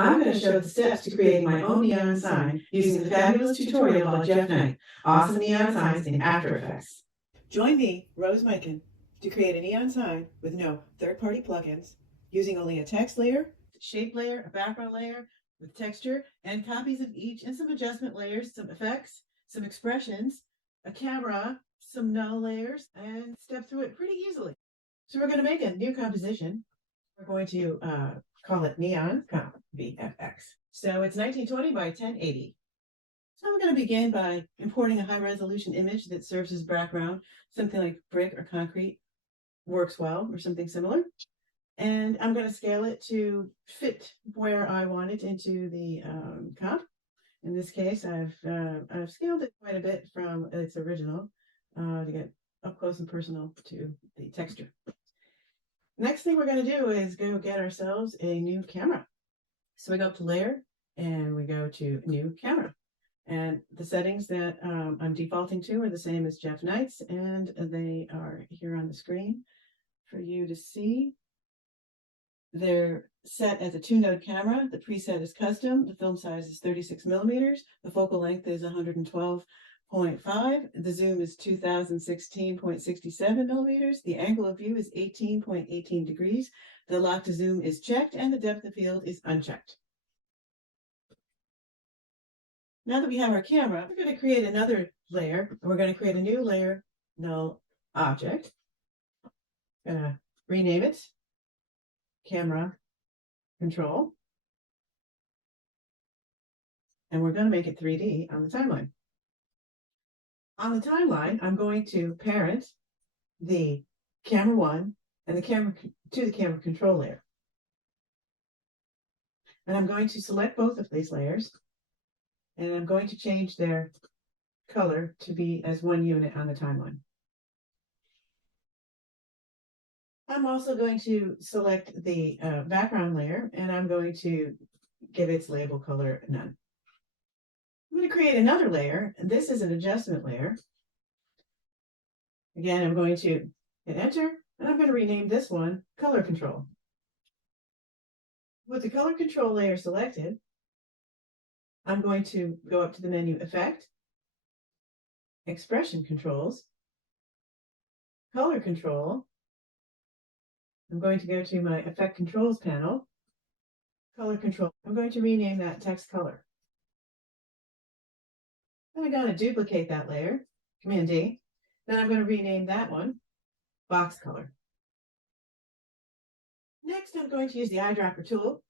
I'm going to show the steps to creating my own neon sign using the fabulous tutorial by Jeff Knight, Awesome Neon Signs in After Effects. Join me, Rose Mikan, to create a neon sign with no third-party plugins, using only a text layer, shape layer, a background layer with texture, and copies of each, and some adjustment layers, some effects, some expressions, a camera, some null layers, and step through it pretty easily. So we're going to make a new composition. We're going to call it Neon Comp VFX. So it's 1920 by 1080. So I'm going to begin by importing a high resolution image that serves as background. Something like brick or concrete works well, or something similar. And I'm going to scale it to fit where I want it into the comp. In this case, I've scaled it quite a bit from its original to get up close and personal to the texture. Next thing we're going to do is go get ourselves a new camera. So we go up to Layer and we go to New Camera. And the settings that I'm defaulting to are the same as Jeff Knight's, and they are here on the screen for you to see. They're set as a 2-node camera. The preset is custom. The film size is 36 millimeters. The focal length is 112.5. The zoom is 2016.67 millimeters. The angle of view is 18.18 degrees. The lock to zoom is checked, and the depth of field is unchecked. Now that we have our camera, we're going to create another layer. We're going to create a new layer, null object. Rename it Camera Control. And we're going to make it 3D on the timeline. On the timeline, I'm going to parent the camera 1 and the camera to the camera control layer. And I'm going to select both of these layers, and I'm going to change their color to be as one unit on the timeline. I'm also going to select the background layer, and I'm going to give its label color none. I'm going to create another layer, and this is an adjustment layer. Again, I'm going to hit enter, and I'm going to rename this one Color Control. With the Color Control layer selected, I'm going to go up to the menu Effect, Expression Controls, Color Control. I'm going to go to my Effect Controls panel, Color Control. I'm going to rename that Text Color. Then I'm going to duplicate that layer, Command D. Then I'm going to rename that one Box Color. Next, I'm going to use the eyedropper tool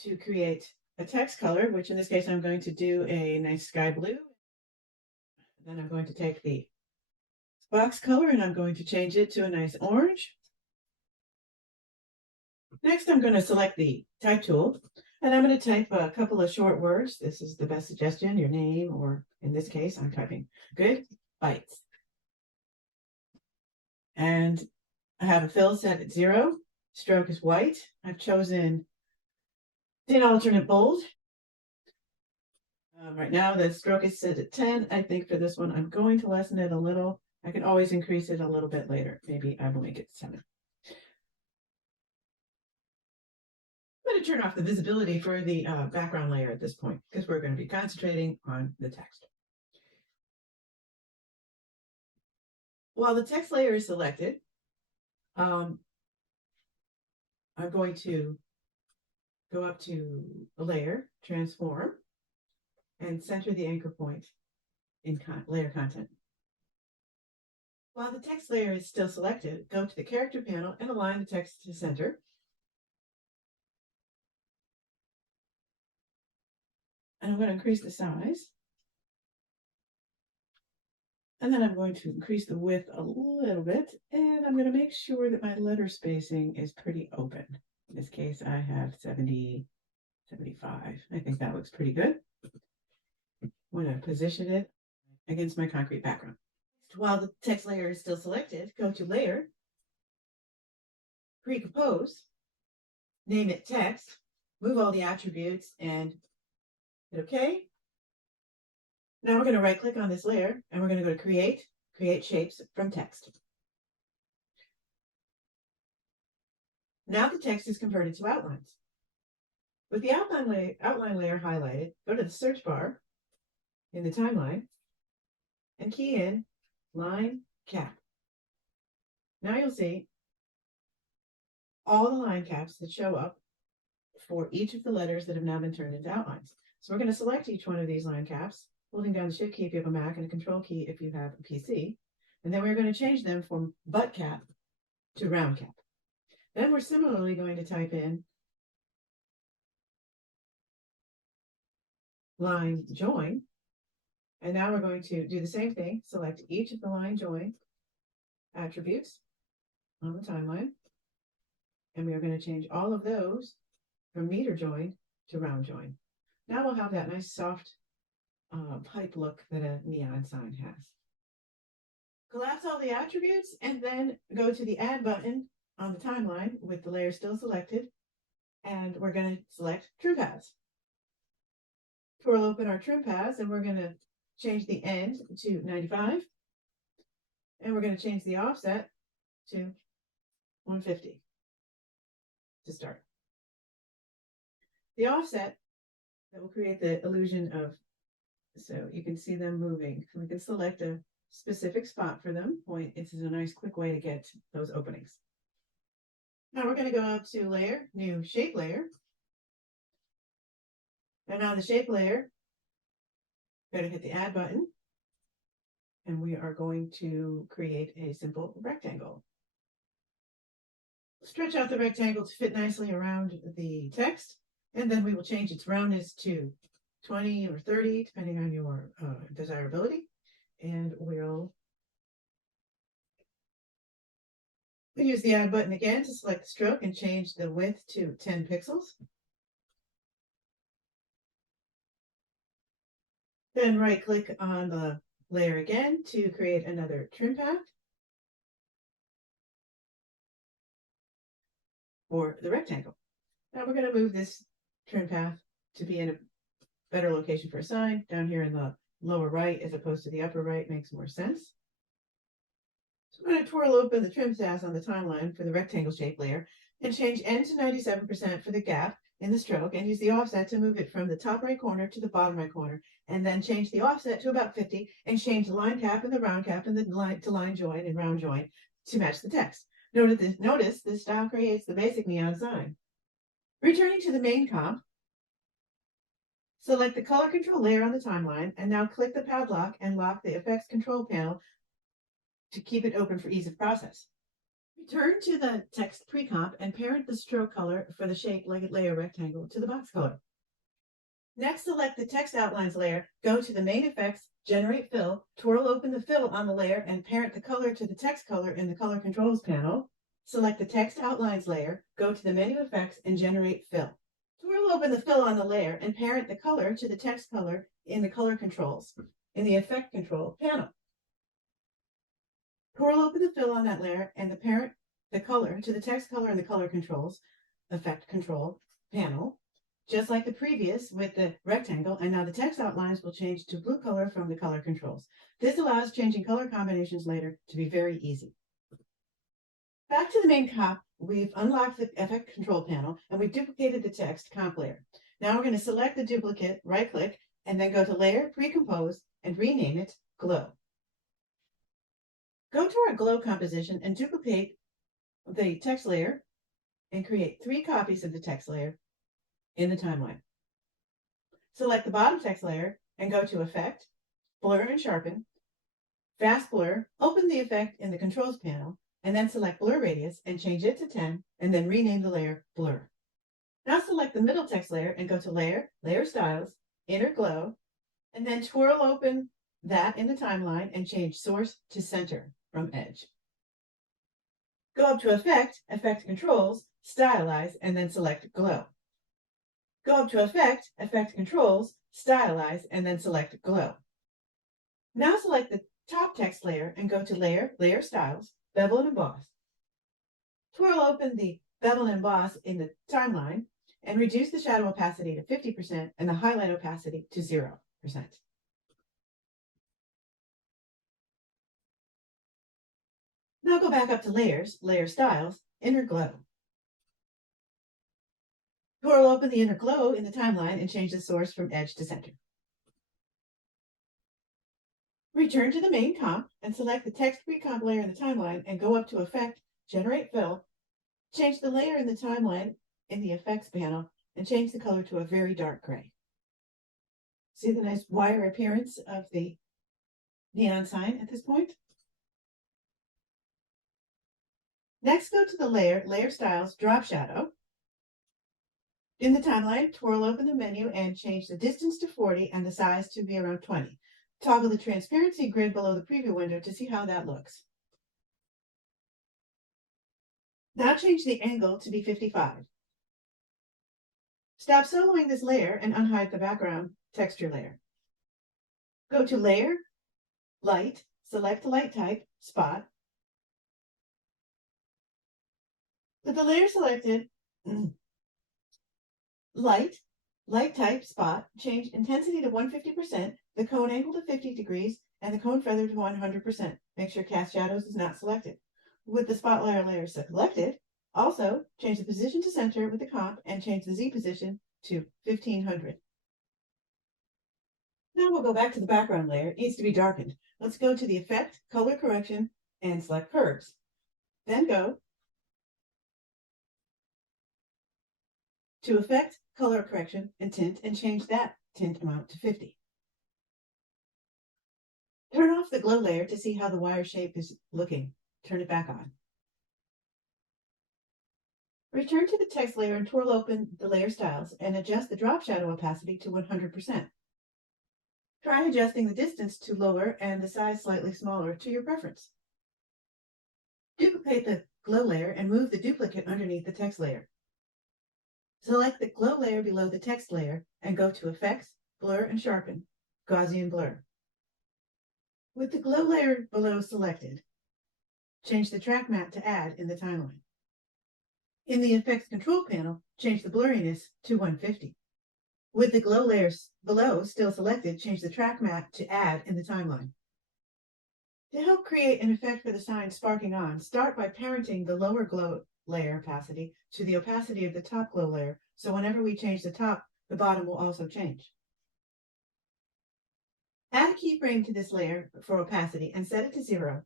to create a text color, which in this case I'm going to do a nice sky blue. Then I'm going to take the box color and I'm going to change it to a nice orange. Next, I'm going to select the type tool, and I'm going to type a couple of short words. This is the best suggestion, your name, or in this case, I'm typing good bites. And I have a fill set at 0. Stroke is white. I've chosen thin alternate bold. Right now, the stroke is set at 10. I think for this one, I'm going to lessen it a little. I can always increase it a little bit later. Maybe I will make it 7. I'm going to turn off the visibility for the background layer at this point because we're going to be concentrating on the text. While the text layer is selected, I'm going to go up to a layer, transform, and center the anchor point in layer content. While the text layer is still selected, go to the character panel and align the text to center. And I'm going to increase the size. And then I'm going to increase the width a little bit. And I'm going to make sure that my letter spacing is pretty open. In this case, I have 70, 75. I think that looks pretty good. I'm going to position it against my concrete background. While the text layer is still selected, go to Layer, Pre-Compose, name it Text, move all the attributes, and hit OK. Now we're going to right-click on this layer, and we're going to go to Create Shapes from Text. Now the text is converted to outlines. With the outline layer highlighted, go to the search bar in the timeline and key in line cap. Now you'll see all the line caps that show up for each of the letters that have now been turned into outlines. So we're going to select each one of these line caps, holding down the Shift key if you have a Mac and a Control key if you have a PC. And then we're going to change them from butt cap to round cap. Then we're similarly going to type in line join. And now we're going to do the same thing, select each of the line join attributes on the timeline. And we are going to change all of those from meter join to round join. Now we'll have that nice soft pipe look that a neon sign has. Collapse all the attributes and then go to the add button on the timeline with the layer still selected. And we're going to select trim paths. Twirl open our trim paths and we're going to change the end to 95. And we're going to change the offset to 150 to start. The offset that will create the illusion of, so you can see them moving. We can select a specific spot for them. Point, this is a nice quick way to get those openings. Now we're going to go up to layer, new shape layer. And on the shape layer, we're going to hit the add button. And we are going to create a simple rectangle. Stretch out the rectangle to fit nicely around the text. And then we will change its roundness to 20 or 30, depending on your desirability. And we'll use the add button again to select the stroke and change the width to 10 pixels. Then right click on the layer again to create another trim path for the rectangle. Now we're going to move this trim path to be in a better location for a sign. Down here in the lower right as opposed to the upper right makes more sense. So I'm going to twirl open the trim paths on the timeline for the rectangle shape layer and change N to 97% for the gap in the stroke and use the offset to move it from the top right corner to the bottom right corner, and then change the offset to about 50 and change the line cap and the round cap and the line to line join and round join to match the text. Notice this style creates the basic neon sign. Returning to the main comp, select the color control layer on the timeline and now click the padlock and lock the effects control panel to keep it open for ease of process. Return to the text pre-comp and parent the stroke color for the shape layer rectangle to the box color. Next, select the text outlines layer, go to the main effects, generate fill, twirl open the fill on the layer and parent the color to the text color in the color controls panel. Select the text outlines layer, go to the menu effects and generate fill. Twirl open the fill on the layer and parent the color to the text color in the color controls in the effect control panel. Twirl open the fill on that layer and parent the color to the text color in the color controls effect control panel, just like the previous with the rectangle, and now the text outlines will change to blue color from the color controls. This allows changing color combinations later to be very easy. Back to the main comp, we've unlocked the effect control panel and we've duplicated the text comp layer. Now we're going to select the duplicate, right click, and then go to Layer, Pre-Compose, and rename it Glow. Go to our glow composition and duplicate the text layer and create 3 copies of the text layer in the timeline. Select the bottom text layer and go to Effect, Blur and Sharpen, Fast Blur, open the effect in the Controls panel, and then select Blur Radius and change it to 10, and then rename the layer Blur. Now select the middle text layer and go to Layer, Layer Styles, Inner Glow, and then twirl open that in the timeline and change Source to Center from Edge. Go up to Effect, Effect Controls, Stylize, and then select Glow. Go up to Effect, Effect Controls, Stylize, and then select Glow. Now select the top text layer and go to Layer, Layer Styles, Bevel and Emboss. Twirl open the Bevel and Emboss in the timeline and reduce the shadow opacity to 50% and the highlight opacity to 0%. Now go back up to Layers, Layer Styles, Inner Glow. Twirl open the inner glow in the timeline and change the source from edge to center. Return to the main comp and select the text pre-comp layer in the timeline and go up to Effect, Generate Fill. Change the layer in the timeline in the Effects panel and change the color to a very dark gray. See the nice wire appearance of the neon sign at this point? Next, go to the Layer Styles, Drop Shadow. In the timeline, twirl open the menu and change the distance to 40 and the size to be around 20. Toggle the transparency grid below the preview window to see how that looks. Now change the angle to be 55. Stop soloing this layer and unhide the background texture layer. Go to Layer, Light, select the light type, Spot. With the layer selected, light type, Spot, change intensity to 150%, the cone angle to 50 degrees, and the cone feather to 100%. Make sure Cast Shadows is not selected. With the Spotlight layer selected, also change the position to center with the comp and change the Z position to 1500. Now we'll go back to the background layer. It needs to be darkened. Let's go to the Effect, Color Correction, and select Curves. Then go to Effect, Color Correction, and Tint, and change that tint amount to 50. Turn off the glow layer to see how the wire shape is looking. Turn it back on. Return to the text layer and twirl open the layer styles and adjust the drop shadow opacity to 100%. Try adjusting the distance to lower and the size slightly smaller to your preference. Duplicate the glow layer and move the duplicate underneath the text layer. Select the glow layer below the text layer and go to Effects, Blur and Sharpen, Gaussian Blur. With the glow layer below selected, change the track map to Add in the timeline. In the Effects Control panel, change the blurriness to 150. With the glow layers below still selected, change the track map to Add in the timeline. To help create an effect for the sign sparking on, start by parenting the lower glow layer opacity to the opacity of the top glow layer, so whenever we change the top, the bottom will also change. Add a keyframe to this layer for opacity and set it to 0%.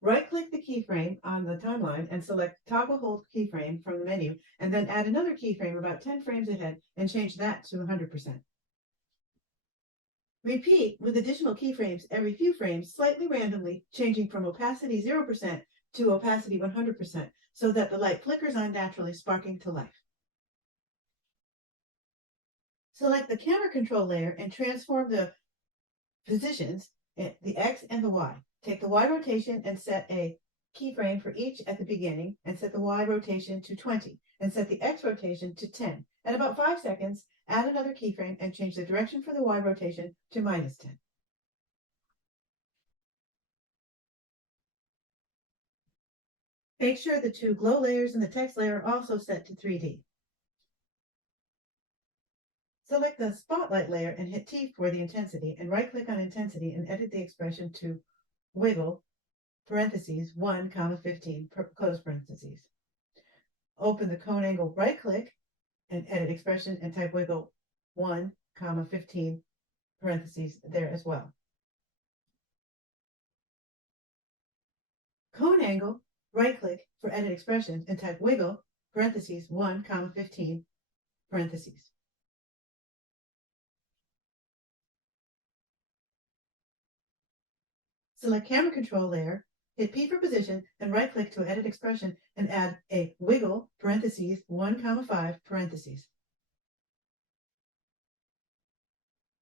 Right-click the keyframe on the timeline and select Toggle Hold Keyframe from the menu, and then add another keyframe about 10 frames ahead and change that to 100%. Repeat with additional keyframes every few frames, slightly randomly, changing from opacity 0% to opacity 100%, so that the light flickers on naturally, sparking to life. Select the camera control layer and transform the positions, the X and the Y. Take the Y rotation and set a keyframe for each at the beginning, and set the Y rotation to 20, and set the X rotation to 10. At about 5 seconds, add another keyframe and change the direction for the Y rotation to -10. Make sure the two glow layers and the text layer are also set to 3D. Select the Spotlight layer and hit T for the intensity, and right-click on intensity and edit the expression to wiggle, parentheses, 1, 15, close parentheses. Open the cone angle, right-click, and edit expression and type wiggle 1, 15, parentheses there as well. Cone angle, right-click for edit expression and type wiggle, parentheses, 1, 15, parentheses. Select camera control layer, hit P for position, and right-click to edit expression and add a wiggle, parentheses, 1, 5, parentheses.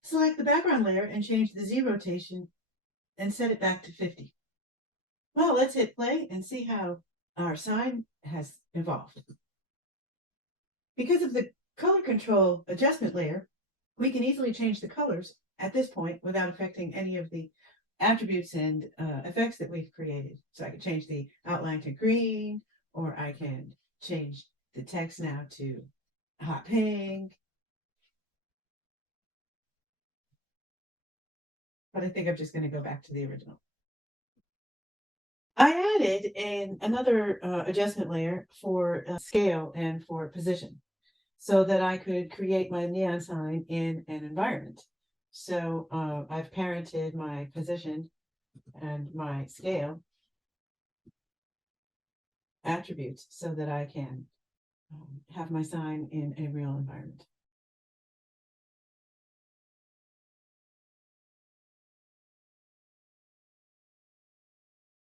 Select the background layer and change the Z rotation and set it back to 50. Well, let's hit play and see how our sign has evolved. Because of the color control adjustment layer, we can easily change the colors at this point without affecting any of the attributes and effects that we've created. So I can change the outline to green, or I can change the text now to hot pink. But I think I'm just going to go back to the original. I added another adjustment layer for scale and for position. so that I could create my neon sign in an environment. So I've parented my position and my scale attributes so that I can have my sign in a real environment.